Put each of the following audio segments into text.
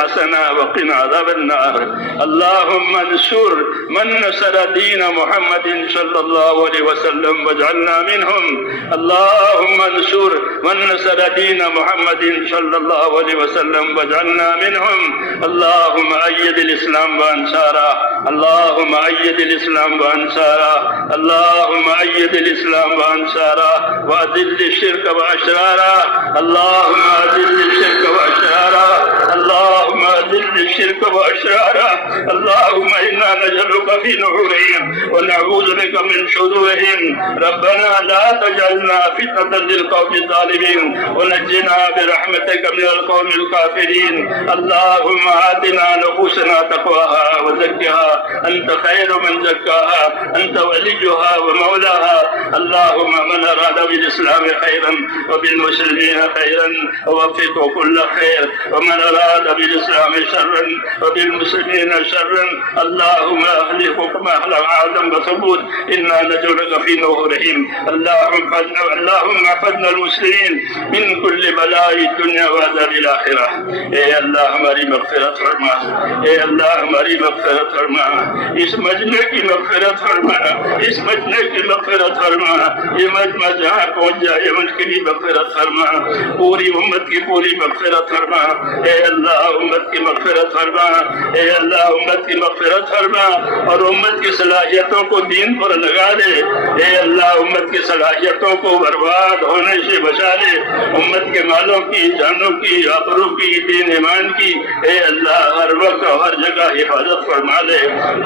حسنة وقنا عذاب النار. اللهم انصر من نصر دين محمد صلى الله عليه وسلم واجعلنا منهم. اللهم انصر من نصر دين محمد صلى الله عليه وسلم واجعلنا منهم. اللهم أيد الإسلام وأنصاره. اللهم أيد الإسلام وأنصاره. اللهم أيد الإسلام وأنصاره وأذل الشرك وأشراره. اللهم أذل الشرك وأشراره. اللهم أذل الشرك وأشراره. اللهم إنا نجعلك في نحورهم ونعوذ بك من شرورهم. ربنا لا تجعلنا فتنة للقوم الظالمين ونجنا برحمتك من القوم الكافرين. اللهم آتنا نفوسنا تقواها وزكها أنت خير من زكاها أنت وليها ومولاها. اللهم من أراد بالإسلام خيرا وبالمسلمين خيرا ووفقه كل خير، ومن أراد بالإسلام شرا وبالمسلمين شرا اللهم أهلكه كما أهلك عادا وثبوت. إنا نجعلك في نحورهم. اللهم احفظنا المسلمين من كل بلاء الدنيا وعذاب الآخرة. اے اللہ ہماری مغفرت فرما. اے اللہ ہماری مغفرت فرما. اس مجمع کی مغفرت فرما. اس مجمع کی مغفرت فرما. یہ مجمع جہاں پہنچ جائے ان کی بھی مغفرت فرما. پوری امت کی پوری مغفرت فرما. اے اللہ امت کی مغفرت فرما. اے اللہ امت کی مغفرت فرما اور امت کی صلاحیتوں کو دین پر لگا دے. اے اللہ امت کی صلاحیتوں کو برباد ہونے سے بچا لے. امت کے مالوں کی، جانوں کی، آبرو کی، دین ایمان کی اے اللہ ہر وقت ہر جگہ حفاظت فرما لے.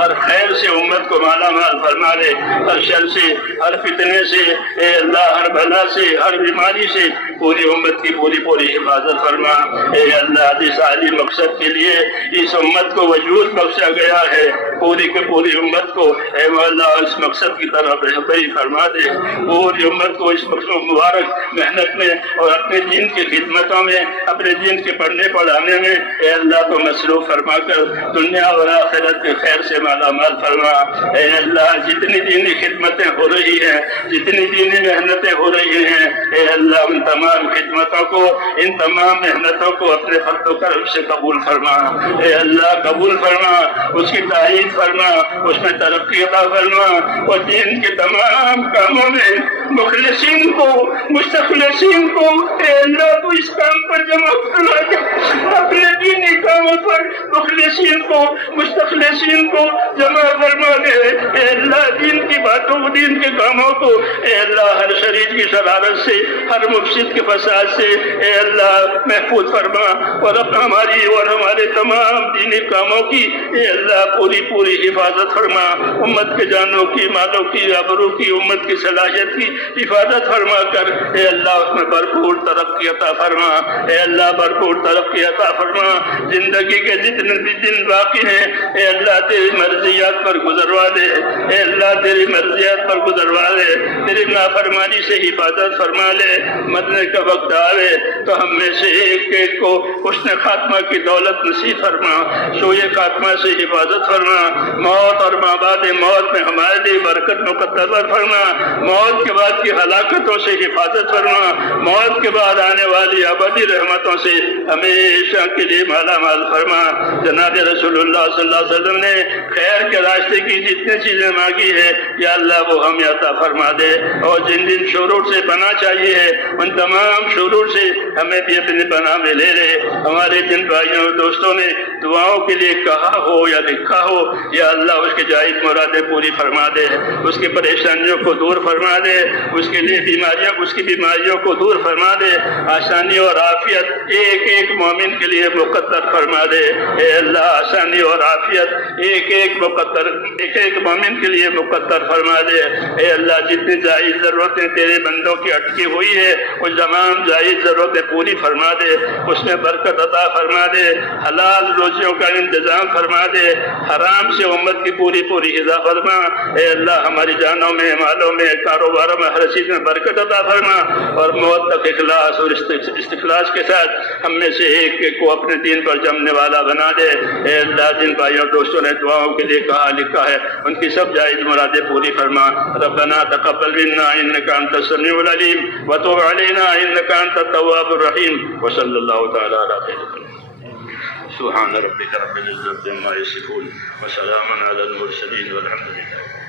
ہر خیر سے امت کو مالا مال فرما لے. ہر شر سے، ہر فتنے سے اے اللہ، ہر بلا سے، ہر بیماری سے پوری امت کی پوری حفاظت فرما. اے اللہ اس عالی مقصد کے لیے اس امت کو وجود بخشا گیا ہے. پوری کے پوری امت کو اے مولا اس مقصد کی طرف رہبری فرما دے. پوری امت کو اس مقصد مبارک محنت میں اور اپنے دین کی خدمتوں میں، اپنے دین کے پڑھنے پڑھانے میں اے اللہ کو مصروف فرما کر دنیا اور آخرت کے خیر سے مالا مال فرما. اے اللہ جتنی دینی خدمتیں ہو رہی ہیں، جتنی دینی محنتیں ہو رہی ہیں اے اللہ ان تمام خدمتوں کو، ان تمام محنتوں کو اپنے فضل و کرم سے قبول فرما. اے اللہ قبول فرما، اس کی تائید فرما، اس میں ترقی عطا فرما اور دین کے تمام کاموں میں مخلصین کو، مستخلصین کو اے اللہ تو اس کام پر جمع فرما دے. اپنے دینی کاموں پر مخلصین کو، مستخلصین کو جمع فرما دے. اے اللہ دین کی باتوں، دین کے کاموں کو اے اللہ ہر شریر کی شرارت سے، ہر مفسد کے فساد سے اے اللہ محفوظ فرما اور ہماری اور ہمارے تمام دینی کاموں کی اے اللہ پوری حفاظت فرما. امت کے جانوں کی، مالوں کی، آبرو کی، امت کی صلاحیت کی حفاظت فرما کر اے اللہ اس میں بھرپور ترقی عطا فرما. اے اللہ بھرپور ترقی عطا فرما. زندگی کے جتنے بھی دن باقی ہیں اے اللہ تیری مرضیات پر گزروا دے. اے اللہ تیری مرضیات پر گزروا دے. تیری نافرمانی سے حفاظت فرما لے. مرنے کا وقت آئے تو ہم میں سے ایک ایک کو حسن خاتمہ کی دولت نصیب فرما. سوئے خاتمہ سے حفاظت فرما. موت اور ما بعد موت میں ہمارے لیے برکت مقدر فرما. موت کے بعد کی ہلاکتوں سے حفاظت فرما. موت کے بعد آنے والی ابدی رحمتوں سے ہمیشہ کے لیے مالا مال فرما. جناب رسول اللہ صلی اللہ علیہ وسلم نے خیر کے راستے کی جتنی چیزیں مانگی ہے یا اللہ وہ ہمیں عطا فرما دے. اور جن شرور سے پناہ چاہیے ہے ان تمام شرور سے ہمیں بھی اپنی پناہ میں لے لے. ہمارے جن بھائیوں اور دوستوں نے دعاؤں کے لیے کہا ہو یا لکھا ہو یا اللہ اس کے جائز مرادیں پوری فرما دے. اس کی پریشانیوں کو دور فرما دے. اس کے لیے اس کی بیماریوں کو دور فرما دے. آسانی اور عافیت ایک ایک مومن کے لیے مقدر فرما دے. اے اللہ آسانی اور عافیت ایک ایک مومن کے لیے مقدر فرما دے. اے اللہ جتنی جائز ضرورتیں تیرے بندوں کی اٹکی ہوئی ہے وہ تمام جائز ضرورتیں پوری فرما دے. اس میں برکت عطا فرما دے. حلال روزیوں کا انتظام فرما دے. حرام سے امت کی پوری حفاظت فرما. اے اللہ ہماری جانوں میں، مالوں میں، کاروباروں میں، ہر چیز میں برکت عطا فرما اور موت تک اخلاص اور استخلاص کے ساتھ ہم میں سے ایک ایک کو اپنے دین پر جمنے والا بنا دے. اے اللہ جن بھائیوں دوستوں نے دعاؤں کے لیے کہا لکھا ہے ان کی سب جائز مرادیں پوری فرما. ربنا تقبل منا انك انت السميع العليم وتب علينا انك انت التواب الرحيم وصلى الله تعالى على خير خلقه. سبحان ربك رب العزة عما يصفون وسلام على المرسلين والحمد لله.